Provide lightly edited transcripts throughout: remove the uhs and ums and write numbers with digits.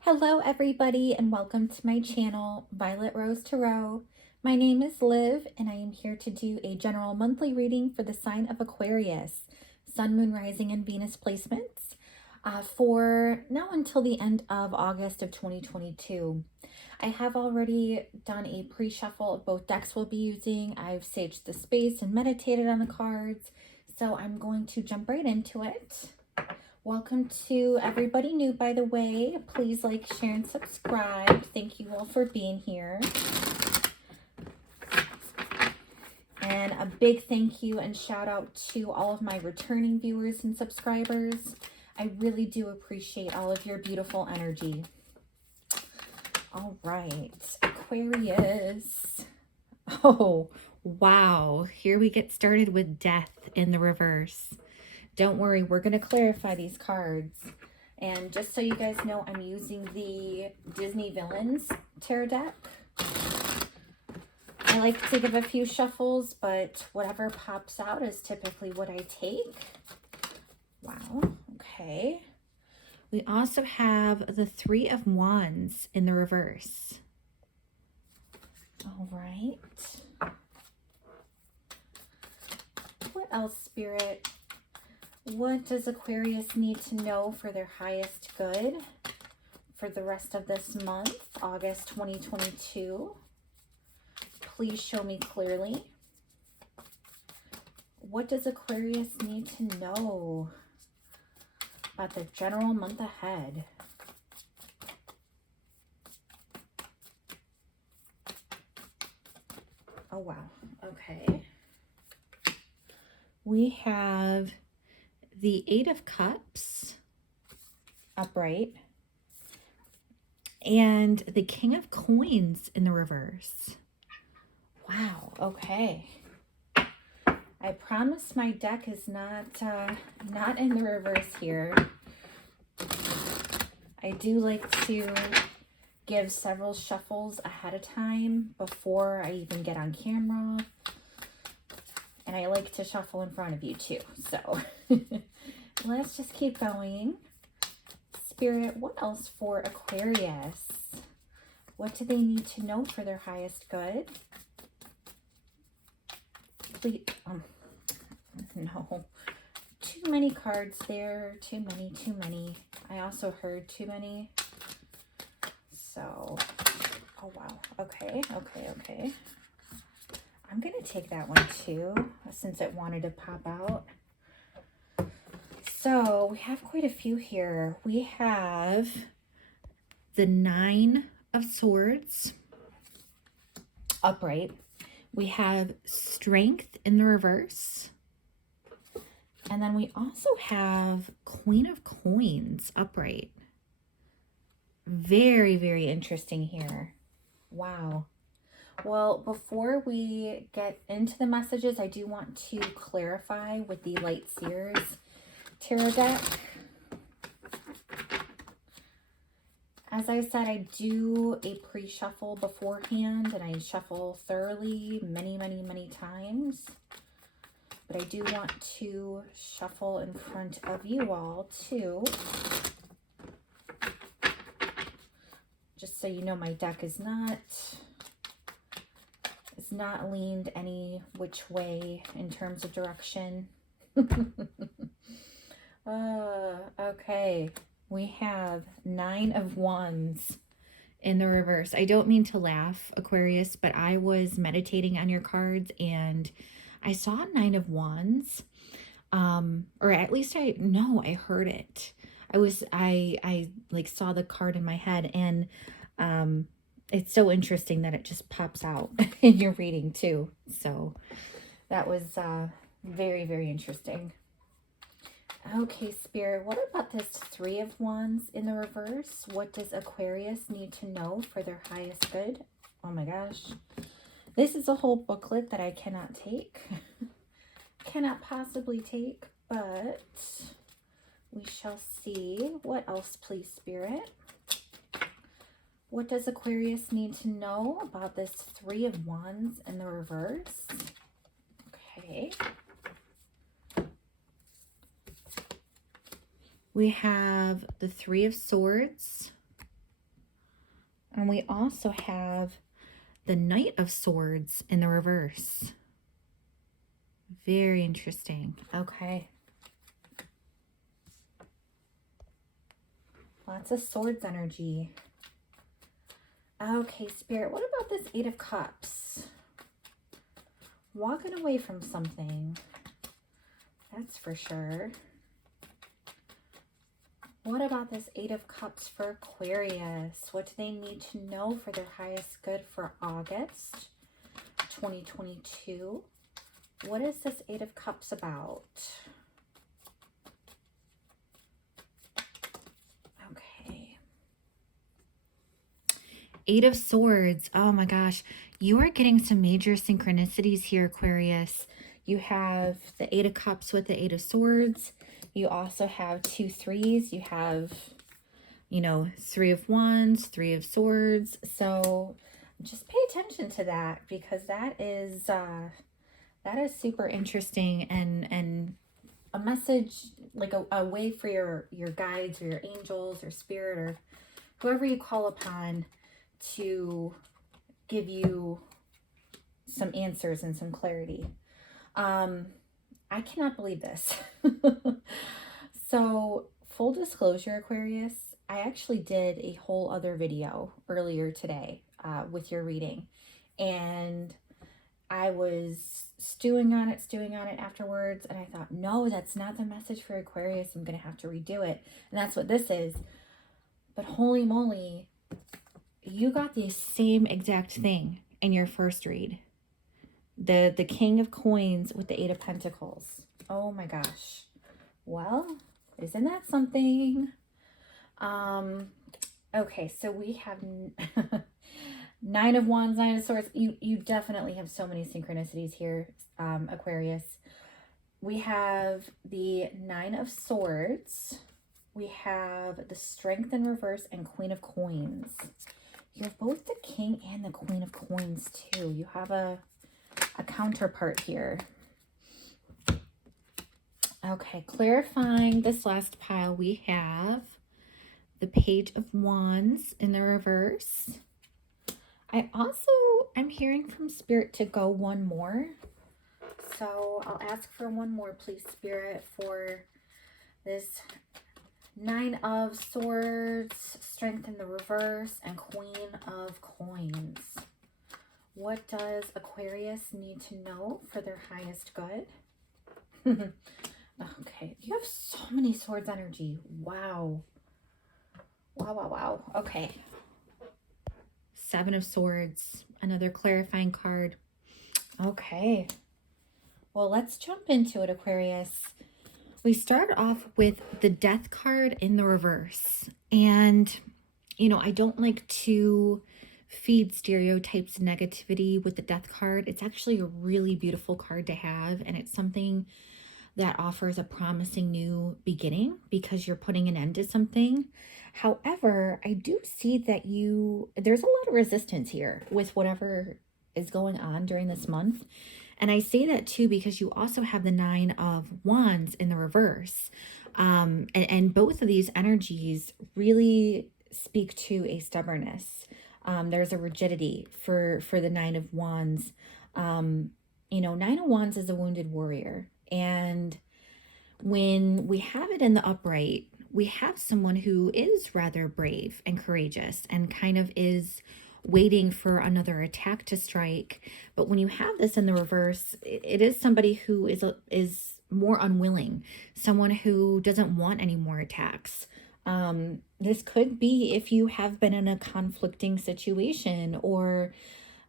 Hello everybody and welcome to my channel, Violet Rose Tarot. My name is Liv and I am here to do a general monthly reading for the sign of Aquarius, Sun, Moon, Rising, and Venus placements for now until the end of August of 2022. I have already done a pre-shuffle of both decks we'll be using. I've saged the space and meditated on the cards, so I'm going to jump right into it. Welcome to everybody new, by the way. Please like, share, and subscribe. Thank you all for being here. And a big thank you and shout out to all of my returning viewers and subscribers. I really do appreciate all of your beautiful energy. All right, Aquarius. Oh, wow. Here we get started with death in the reverse. Don't worry, we're going to clarify these cards. And just so you guys know, I'm using the Disney Villains tarot deck. I like to give a few shuffles, but whatever pops out is typically what I take. Wow, okay. We also have the Three of Wands in the reverse. All right. What else, Spirit? What does Aquarius need to know for their highest good for the rest of this month, August 2022? Please show me clearly. What does Aquarius need to know about the general month ahead? Oh, wow. Okay. We have the Eight of Cups upright and the King of Coins in the reverse. Wow, okay. I promise my deck is not in the reverse here. I do like to give several shuffles ahead of time before I even get on camera. And I like to shuffle in front of you too. So let's just keep going. Spirit, what else for Aquarius? What do they need to know for their highest good? Please, no. Too many cards there. Too many. I also heard too many. So, oh wow. Okay. I'm going to take that one too, since it wanted to pop out. So we have quite a few here. We have the Nine of Swords upright. We have Strength in the reverse. And then we also have Queen of Coins upright. Very, very interesting here. Wow. Well, before we get into the messages, I do want to clarify with the Light Seers tarot deck. As I said, I do a pre-shuffle beforehand, and I shuffle thoroughly many times. But I do want to shuffle in front of you all too. Just so you know, my deck is not leaned any which way in terms of direction. Okay, we have Nine of Wands in the reverse. I don't mean to laugh, Aquarius, but I was meditating on your cards and I saw Nine of Wands, or at least I heard it. I like saw the card in my head, and it's so interesting that it just pops out in your reading too. So that was very, very interesting. Okay, Spirit, what about this Three of Wands in the reverse? What does Aquarius need to know for their highest good? Oh my gosh. This is a whole booklet that I cannot take. Cannot possibly take, but we shall see. What else, please, Spirit? What does Aquarius need to know about this Three of Wands in the reverse? Okay. We have the Three of Swords And we also have the Knight of Swords in the reverse. Very interesting. Okay. Lots of swords energy. Okay, Spirit, what about this Eight of Cups? Walking away from something. That's for sure. What about this Eight of Cups for Aquarius? What do they need to know for their highest good for August 2022? What is this Eight of Cups about? Okay. Eight of Swords. Oh my gosh. You are getting some major synchronicities here, Aquarius. You have the Eight of Cups with the Eight of Swords. You also have 2 3s. You have, you know, 3 of Wands, 3 of Swords. So just pay attention to that, because that is super interesting, and a message, like a way for your guides or your angels or spirit or whoever you call upon to give you some answers and some clarity. I cannot believe this. So, full disclosure, Aquarius, I actually did a whole other video earlier today with your reading, and I was stewing on it afterwards, and I thought, no, that's not the message for Aquarius. I'm going to have to redo it, and that's what this is. But holy moly, you got the same exact thing in your first read. The King of Coins with the Eight of Pentacles. Oh my gosh. Well, isn't that something? Okay, so we have 9 of Wands, 9 of Swords. You definitely have so many synchronicities here, Aquarius. We have the 9 of Swords. We have the Strength in reverse and Queen of Coins. You have both the King and the Queen of Coins too. You have a counterpart here. Okay, clarifying this last pile, we have the Page of Wands in the reverse. I'm hearing from Spirit to go one more. So I'll ask for one more, please, Spirit, for this 9 of Swords, Strength in the reverse, and Queen of Coins. What does Aquarius need to know for their highest good? Okay, you have so many swords energy. Wow. Wow. Okay. 7 of Swords, another clarifying card. Okay. Well, let's jump into it, Aquarius. We start off with the Death card in the reverse. And, you know, I don't like to feed stereotypes and negativity with the Death card. It's actually a really beautiful card to have, and it's something that offers a promising new beginning because you're putting an end to something. However, I do see that there's a lot of resistance here with whatever is going on during this month. And I say that too because you also have the 9 of Wands in the reverse. And both of these energies really speak to a stubbornness. There's a rigidity for the 9 of Wands. You know, 9 of Wands is a wounded warrior. And when we have it in the upright, we have someone who is rather brave and courageous and kind of is waiting for another attack to strike. But when you have this in the reverse, it is somebody who is more unwilling, someone who doesn't want any more attacks. This could be if you have been in a conflicting situation or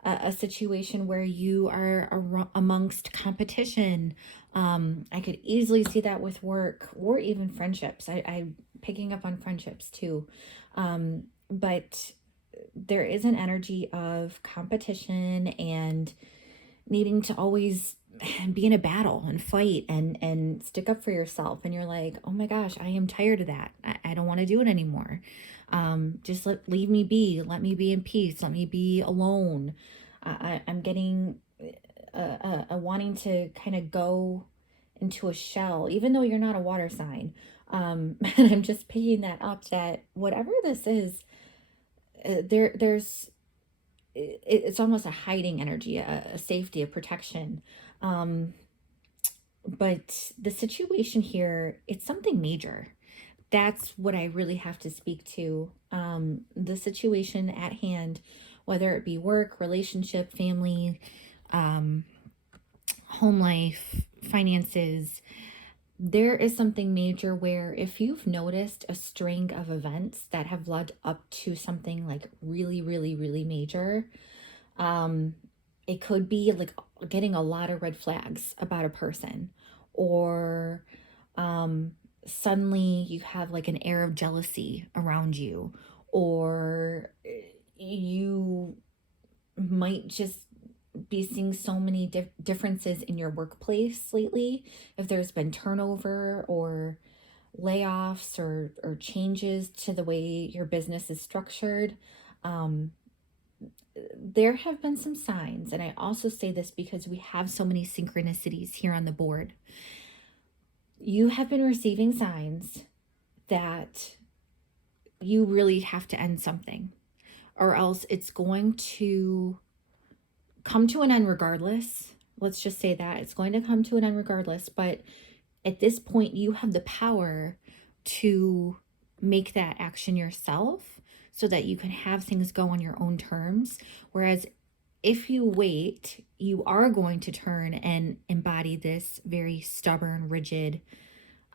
a situation where you are amongst competition. I could easily see that with work or even friendships. I'm picking up on friendships too. But there is an energy of competition and needing to always be in a battle and fight and stick up for yourself. And you're like, oh my gosh, I am tired of that. I don't want to do it anymore. Just leave me be. Let me be in peace. Let me be alone. I'm getting a wanting to kind of go into a shell, even though you're not a water sign. And I'm just picking that up, that whatever this is, there's it's almost a hiding energy, a safety, a protection. Um, but the situation here, it's something major. That's what I really have to speak to. The situation at hand, whether it be work, relationship, family, um, home life, finances, there is something major where if you've noticed a string of events that have led up to something like really, really, really major, um, it could be like getting a lot of red flags about a person, or um, suddenly you have like an air of jealousy around you, or you might just be seeing so many differences in your workplace lately. If there's been turnover or layoffs or changes to the way your business is structured, um, there have been some signs. And I also say this because we have so many synchronicities here on the board. You have been receiving signs that you really have to end something, or else it's going to come to an end regardless. Let's just say that it's going to come to an end regardless. But at this point, you have the power to make that action yourself so that you can have things go on your own terms. Whereas if you wait, you are going to turn and embody this very stubborn, rigid,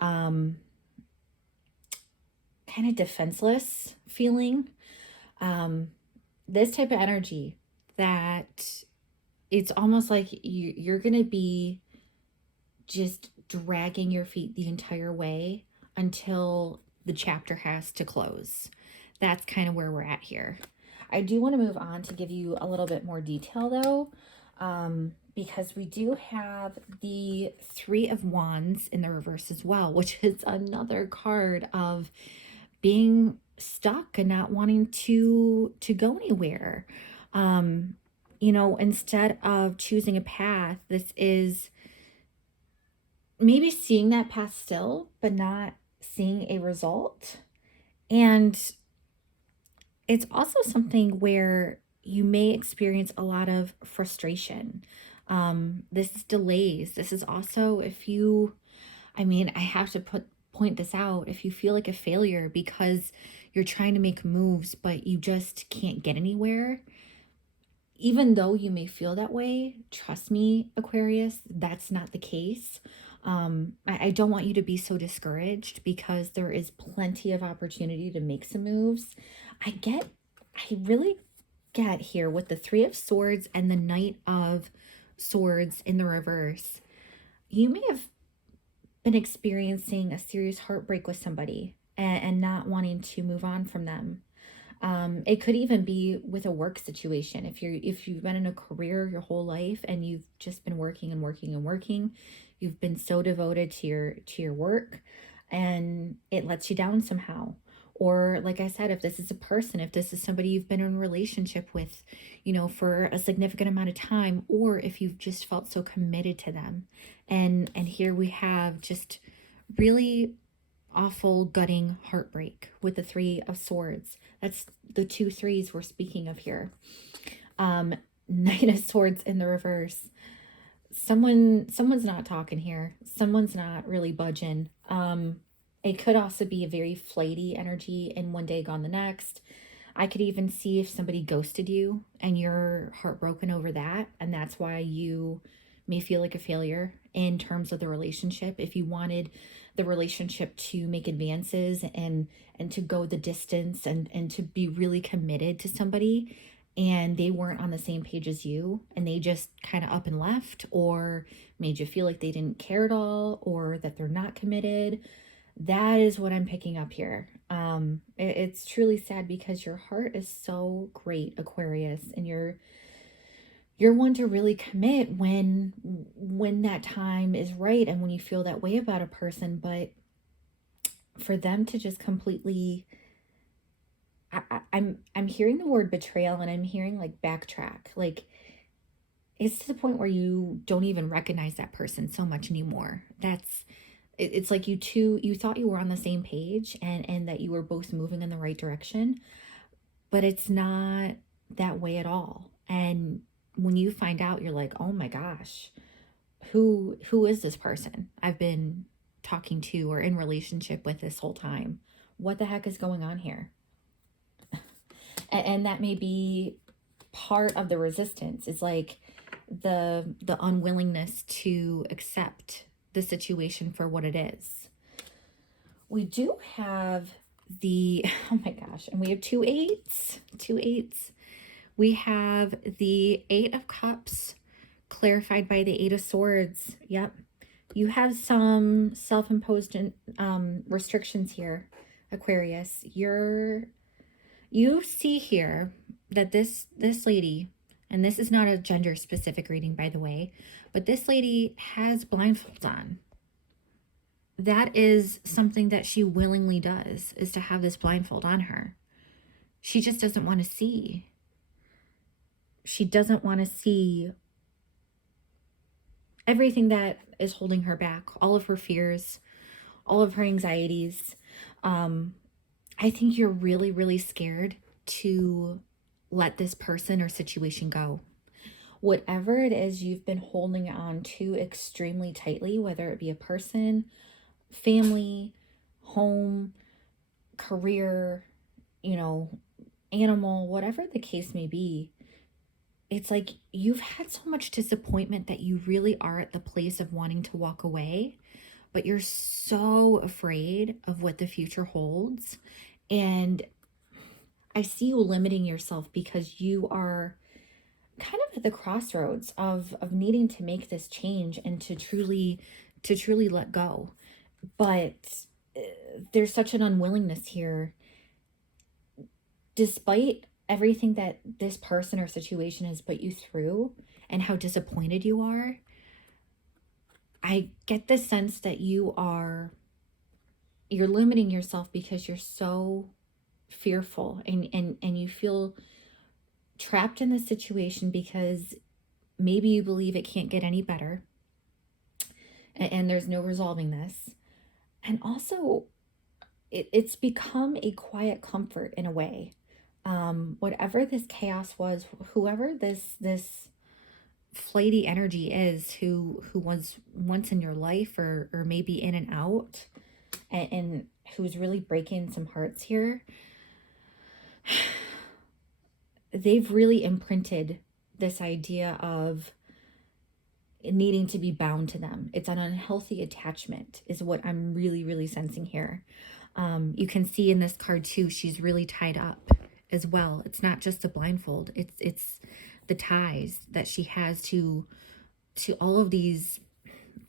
kind of defenseless feeling. This type of energy that it's almost like you're going to be just dragging your feet the entire way until the chapter has to close. That's kind of where we're at here. I do want to move on to give you a little bit more detail though, because we do have the Three of Wands in the reverse as well, which is another card of being stuck and not wanting to go anywhere. Instead of choosing a path, this is maybe seeing that path still, but not seeing a result. And it's also something where you may experience a lot of frustration. This is delays. This is also I have to point this out. If you feel like a failure because you're trying to make moves, but you just can't get anywhere, even though you may feel that way, trust me, Aquarius, that's not the case. I don't want you to be so discouraged because there is plenty of opportunity to make some moves. I really get here with the Three of Swords and the Knight of Swords in the reverse. You may have been experiencing a serious heartbreak with somebody and not wanting to move on from them. It could even be with a work situation. If you've been in a career your whole life and you've just been working and working and working, you've been so devoted to your work and it lets you down somehow. Or like I said, if this is a person, if this is somebody you've been in a relationship with, for a significant amount of time, or if you've just felt so committed to them. And here we have just really awful, gutting heartbreak with the Three of Swords. That's the 2 3s we're speaking of here. Knight of Swords in the reverse. Someone's not talking here. Someone's not really budging. It could also be a very flighty energy and one day gone the next. I could even see if somebody ghosted you and you're heartbroken over that, and that's why you may feel like a failure in terms of the relationship. If you wanted the relationship to make advances and to go the distance and to be really committed to somebody, and they weren't on the same page as you and they just kind of up and left, or made you feel like they didn't care at all, or that they're not committed, that is what I'm picking up here. It's truly sad because your heart is so great, Aquarius, and you're one to really commit when that time is right and when you feel that way about a person. But for them to just completely, I'm hearing the word betrayal, and I'm hearing like backtrack. Like it's to the point where you don't even recognize that person so much anymore. It's like you thought you were on the same page and that you were both moving in the right direction, but it's not that way at all. And when you find out, you're like, oh my gosh, who is this person I've been talking to or in relationship with this whole time? What the heck is going on here? And that may be part of the resistance. It's like the unwillingness to accept the situation for what it is. We do have the, oh my gosh, and we have two eights. We have the 8 of Cups clarified by the 8 of Swords. Yep. You have some self-imposed restrictions here, Aquarius. You see here that this lady, and this is not a gender specific reading, by the way, but this lady has blindfolds on. That is something that she willingly does, is to have this blindfold on her. She just doesn't want to see. She doesn't want to see everything that is holding her back, all of her fears, all of her anxieties. I think you're really, really scared to let this person or situation go. Whatever it is you've been holding on to extremely tightly, whether it be a person, family, home, career, animal, whatever the case may be, it's like you've had so much disappointment that you really are at the place of wanting to walk away, but you're so afraid of what the future holds. And I see you limiting yourself because you are kind of at the crossroads of needing to make this change and to truly let go. But there's such an unwillingness here, despite everything that this person or situation has put you through and how disappointed you are. I get the sense that you're limiting yourself because you're so fearful and you feel trapped in this situation because maybe you believe it can't get any better and there's no resolving this. And also it's become a quiet comfort in a way. Whatever this chaos was, whoever this flighty energy is who was once in your life or maybe in and out and who's really breaking some hearts here, they've really imprinted this idea of needing to be bound to them. It's an unhealthy attachment is what I'm really, really sensing here. You can see in this card too, she's really tied up as well. It's not just a blindfold. It's the ties that she has to all of these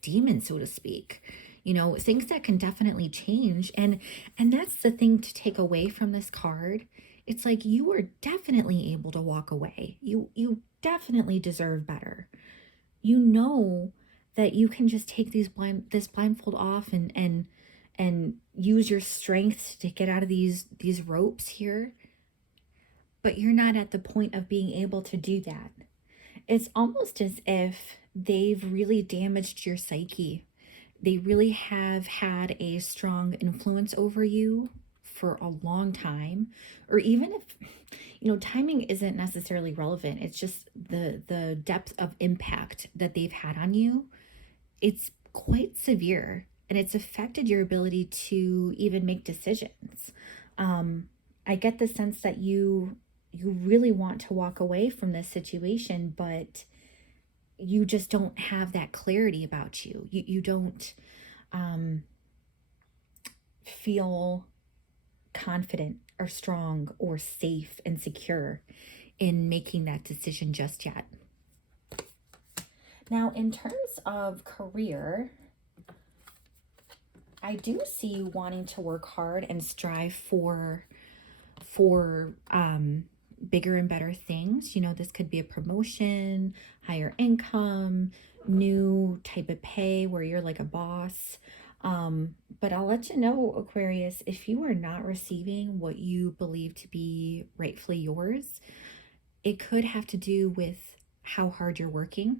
demons, so to speak. Things that can definitely change. And that's the thing to take away from this card. It's like you are definitely able to walk away. You definitely deserve better. You know that you can just take this blindfold off and use your strength to get out of these ropes here. But you're not at the point of being able to do that. It's almost as if they've really damaged your psyche. They really have had a strong influence over you for a long time. Or even if, timing isn't necessarily relevant. It's just the depth of impact that they've had on you. It's quite severe. And it's affected your ability to even make decisions. I get the sense that you really want to walk away from this situation, but you just don't have that clarity about you. You don't feel confident or strong or safe and secure in making that decision just yet. Now, in terms of career, I do see you wanting to work hard and strive for bigger and better things. This could be a promotion, higher income, new type of pay where you're like a boss. But I'll let you know, Aquarius, if you are not receiving what you believe to be rightfully yours, it could have to do with how hard you're working.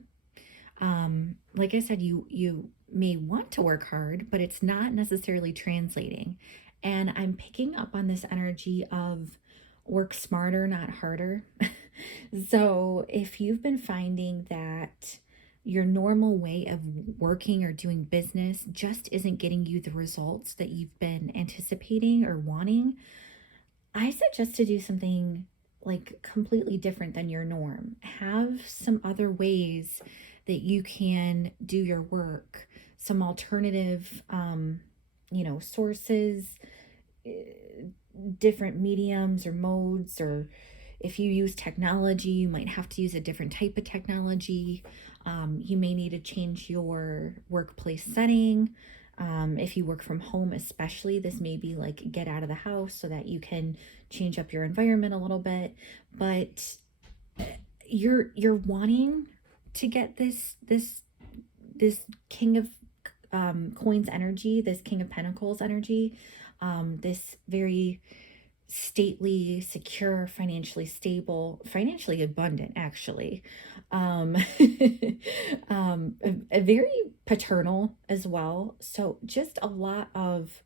Like I said, you may want to work hard, but it's not necessarily translating. And I'm picking up on this energy of work smarter, not harder. So if you've been finding that your normal way of working or doing business just isn't getting you the results that you've been anticipating or wanting, I suggest to do something like completely different than your norm. Have some other ways that you can do your work, some alternative, sources, different mediums or modes, or if you use technology, you might have to use a different type of technology. You may need to change your workplace setting. If you work from home, especially, this may be like get out of the house so that you can change up your environment a little bit. But you're wanting to get this King of Coins energy, this King of Pentacles energy, this very stately, secure, financially stable, financially abundant, actually. Um, a very paternal as well. So just a lot of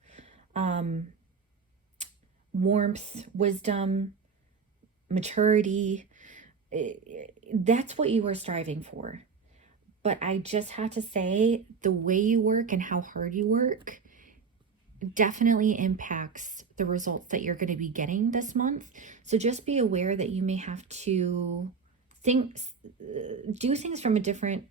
warmth, wisdom, maturity. That's what you were striving for. But I just have to say, the way you work and how hard you work definitely impacts the results that you're going to be getting this month. So just be aware that you may have to do things from a different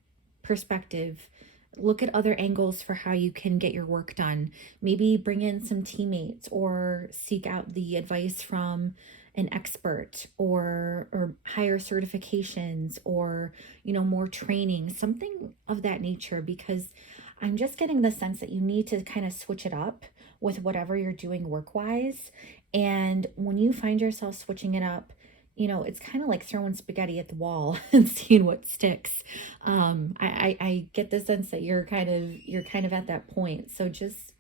perspective. Look at other angles for how you can get your work done. Maybe bring in some teammates or seek out the advice from an expert, or higher certifications, or more training, something of that nature, because I'm just getting the sense that you need to kind of switch it up with whatever you're doing work-wise. And when you find yourself switching it up, it's kind of like throwing spaghetti at the wall and seeing what sticks. I get the sense that you're kind of at that point. So just,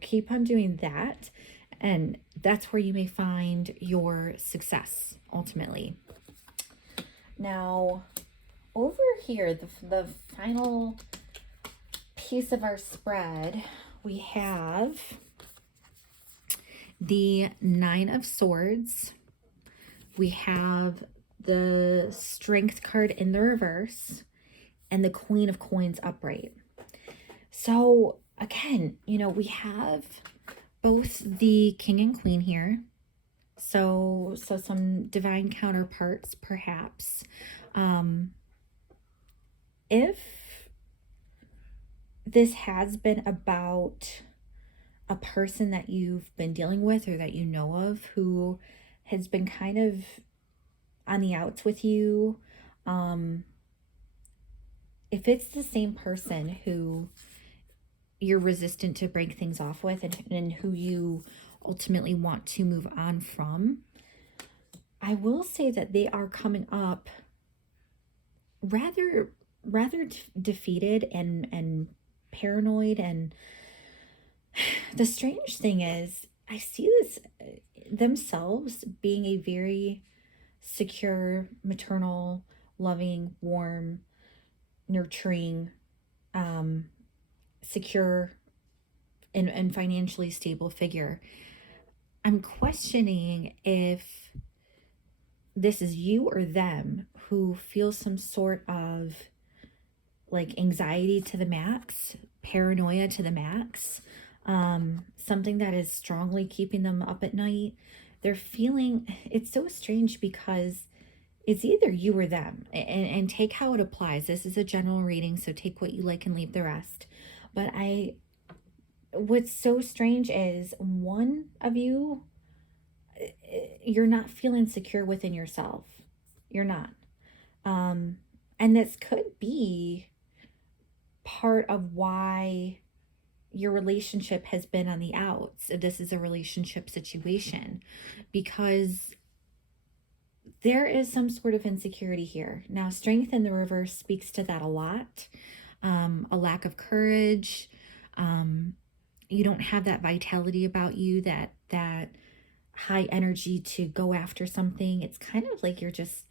keep on doing that. And that's where you may find your success ultimately. Now, over here, the final piece of our spread, we have the Nine of Swords. We have the Strength card in the reverse and the Queen of Coins upright. So again, we have both the King and Queen here. So some divine counterparts, perhaps. If this has been about a person that you've been dealing with or that you know of who has been kind of on the outs with you, if it's the same person who you're resistant to break things off with, and who you ultimately want to move on from, I will say that they are coming up rather defeated and paranoid. And the strange thing is, I see this themselves being a very secure, maternal, loving, warm, nurturing, secure, and financially stable figure. I'm questioning if this is you or them who feels some sort of like anxiety to the max, paranoia to the max, something that is strongly keeping them up at night. They're feeling, it's so strange because it's either you or them, and take how it applies. This is a general reading, so take what you like and leave the rest. But what's so strange is one of you, you're not feeling secure within yourself. You're not. And this could be part of why your relationship has been on the outs. This is a relationship situation, because there is some sort of insecurity here. Now, Strength in the reverse speaks to that a lot. A lack of courage. You don't have that vitality about you, that high energy to go after something. It's kind of like you're just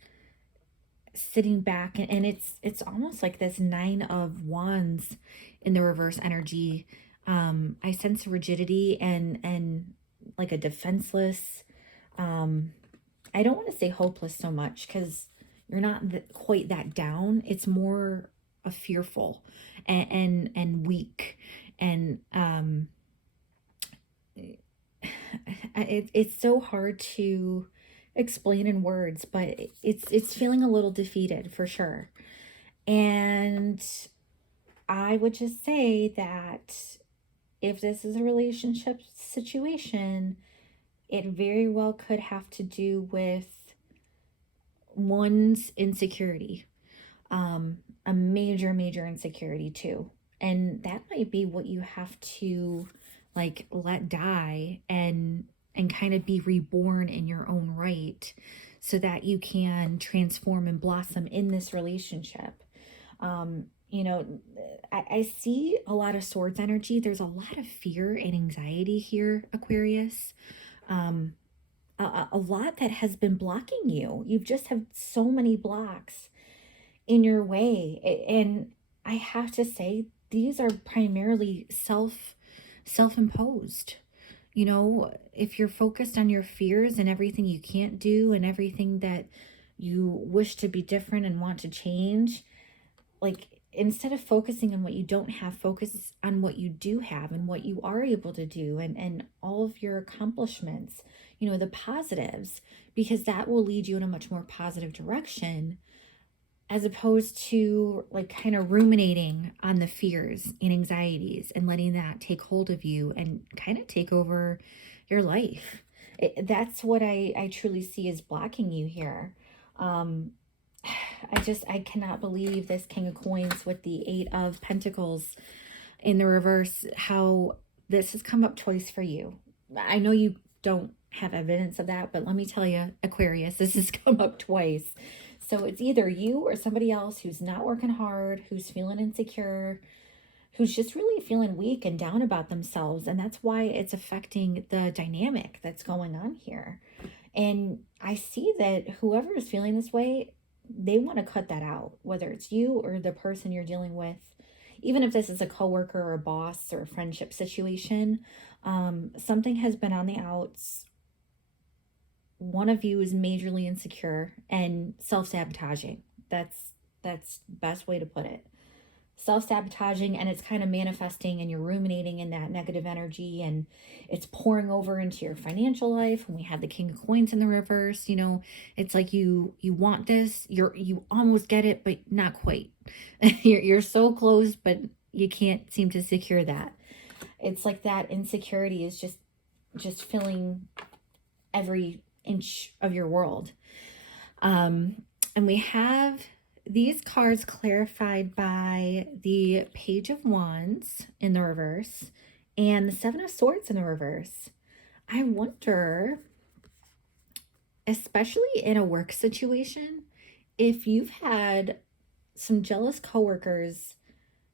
sitting back, and it's almost like this Nine of Wands in the reverse energy. I sense rigidity and like a defenseless, I don't want to say hopeless so much, because you're not quite that down. It's more a fearful and weak, and it's so hard to explain in words, but it's feeling a little defeated for sure. And I would just say that if this is a relationship situation, it very well could have to do with one's insecurity, a major insecurity too. And that might be what you have to like let die and kind of be reborn in your own right, so that you can transform and blossom in this relationship. You know, I see a lot of swords energy. There's a lot of fear and anxiety here, Aquarius. Um, a lot that has been blocking you. You've just have so many blocks in your way. And I have to say, these are primarily self-imposed. You know, if you're focused on your fears and everything you can't do and everything that you wish to be different and want to change, like, instead of focusing on what you don't have, focus on what you do have and what you are able to do, and all of your accomplishments, you know, the positives, because that will lead you in a much more positive direction, as opposed to like kind of ruminating on the fears and anxieties and letting that take hold of you and kind of take over your life. That's what I truly see as blocking you here. I cannot believe this King of Coins with the Eight of Pentacles in the reverse, how this has come up twice for you. I know you don't have evidence of that, but let me tell you, Aquarius, this has come up twice. So it's either you or somebody else who's not working hard, who's feeling insecure, who's just really feeling weak and down about themselves. And that's why it's affecting the dynamic that's going on here. And I see that whoever is feeling this way, they want to cut that out, whether it's you or the person you're dealing with. Even if this is a coworker or a boss or a friendship situation, something has been on the outs. One of you is majorly insecure and self-sabotaging. That's the best way to put it. Self-sabotaging, and it's kind of manifesting, and you're ruminating in that negative energy, and it's pouring over into your financial life. When we have the King of Coins in the reverse, you know, it's like you want this, you almost get it, but not quite. You're so close, but you can't seem to secure that. It's like that insecurity is just filling every inch of your world. And we have these cards clarified by the Page of Wands in the reverse and the Seven of Swords in the reverse. I wonder, especially in a work situation, if you've had some jealous coworkers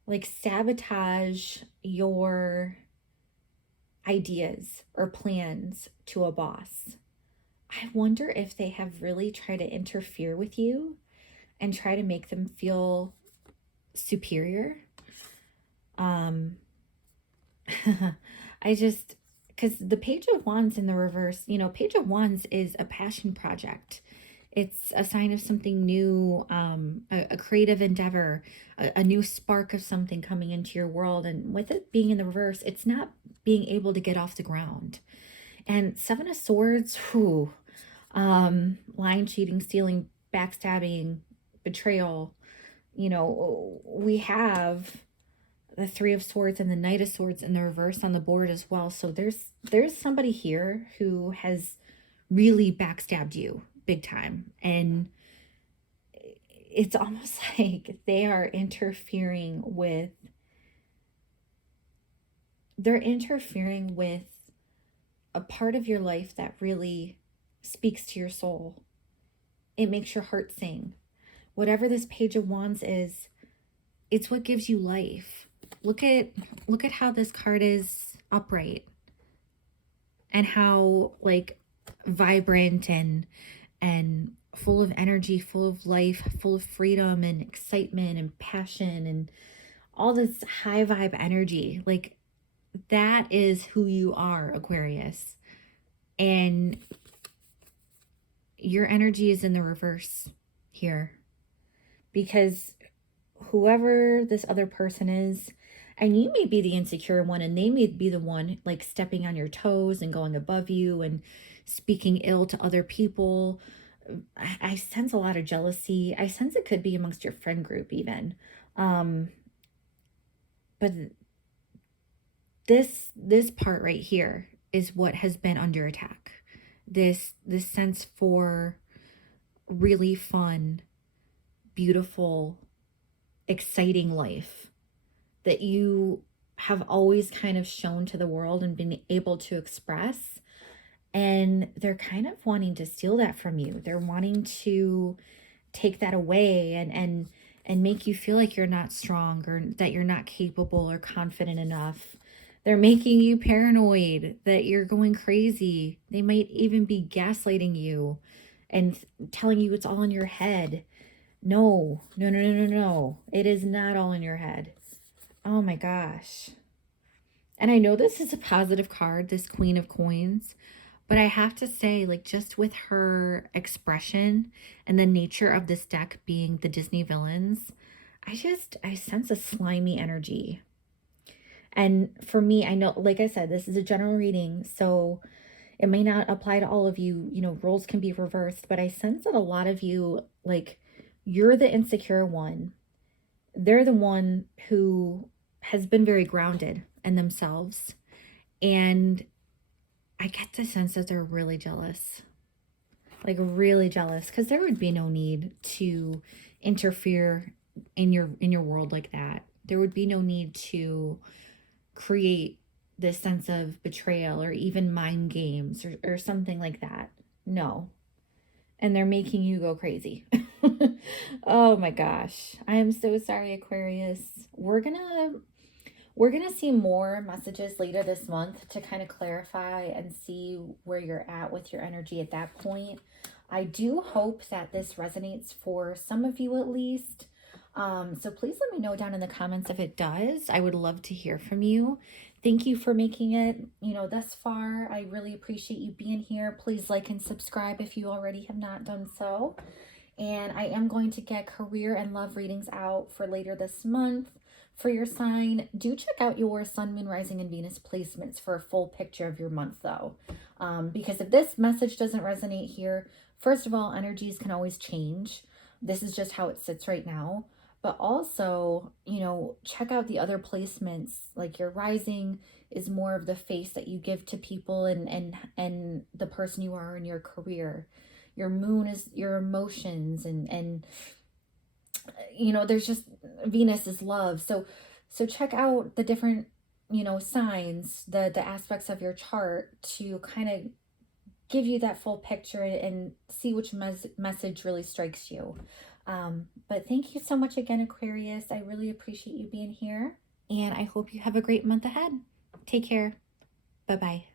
like sabotage your ideas or plans to a boss. I wonder if they have really tried to interfere with you and try to make them feel superior. Because the Page of Wands in the reverse, you know, Page of Wands is a passion project. It's a sign of something new, a creative endeavor, a new spark of something coming into your world. And with it being in the reverse, it's not being able to get off the ground. And Seven of Swords, lying, cheating, stealing, backstabbing, betrayal. You know, we have the Three of Swords and the Knight of Swords in the reverse on the board as well. So there's somebody here who has really backstabbed you big time, and it's almost like they are interfering with a part of your life that really speaks to your soul. It makes your heart sing. Whatever this Page of Wands is, it's what gives you life. Look at how this card is upright, and how like vibrant and full of energy, full of life, full of freedom and excitement and passion and all this high vibe energy. Like, that is who you are, Aquarius. And your energy is in the reverse here, because whoever this other person is, and you may be the insecure one, and they may be the one like stepping on your toes and going above you and speaking ill to other people. I sense a lot of jealousy. I sense it could be amongst your friend group even. But this part right here is what has been under attack. This sense for really fun, beautiful, exciting life that you have always kind of shown to the world and been able to express. And they're kind of wanting to steal that from you. They're wanting to take that away and make you feel like you're not strong, or that you're not capable or confident enough. They're making you paranoid that you're going crazy. They might even be gaslighting you and telling you it's all in your head. No. It is not all in your head. Oh my gosh. And I know this is a positive card, this Queen of Coins, but I have to say, like, just with her expression and the nature of this deck being the Disney villains, I sense a slimy energy. And for me, I know, like I said, this is a general reading, so it may not apply to all of you. You know, roles can be reversed, but I sense that a lot of you, like, you're the insecure one. They're the one who has been very grounded in themselves. And I get the sense that they're really jealous. Like, really jealous, because there would be no need to interfere in your world like that. There would be no need to create this sense of betrayal or even mind games or something like that. No. And they're making you go crazy. Oh my gosh. I am so sorry, Aquarius. We're gonna see more messages later this month to kind of clarify and see where you're at with your energy at that point. I do hope that this resonates for some of you at least. So please let me know down in the comments if it does. I would love to hear from you. Thank you for making it, thus far. I really appreciate you being here. Please like and subscribe if you already have not done so. And I am going to get career and love readings out for later this month for your sign. Do check out your Sun, Moon, Rising, and Venus placements for a full picture of your month, though. Because if this message doesn't resonate here, first of all, energies can always change. This is just how it sits right now. But also, check out the other placements. Like, your rising is more of the face that you give to people and the person you are in your career. Your moon is your emotions and there's just, Venus is love. So check out the different, signs, the aspects of your chart to kind of give you that full picture and see which message really strikes you. But thank you so much again, Aquarius. I really appreciate you being here, and I hope you have a great month ahead. Take care. Bye-bye.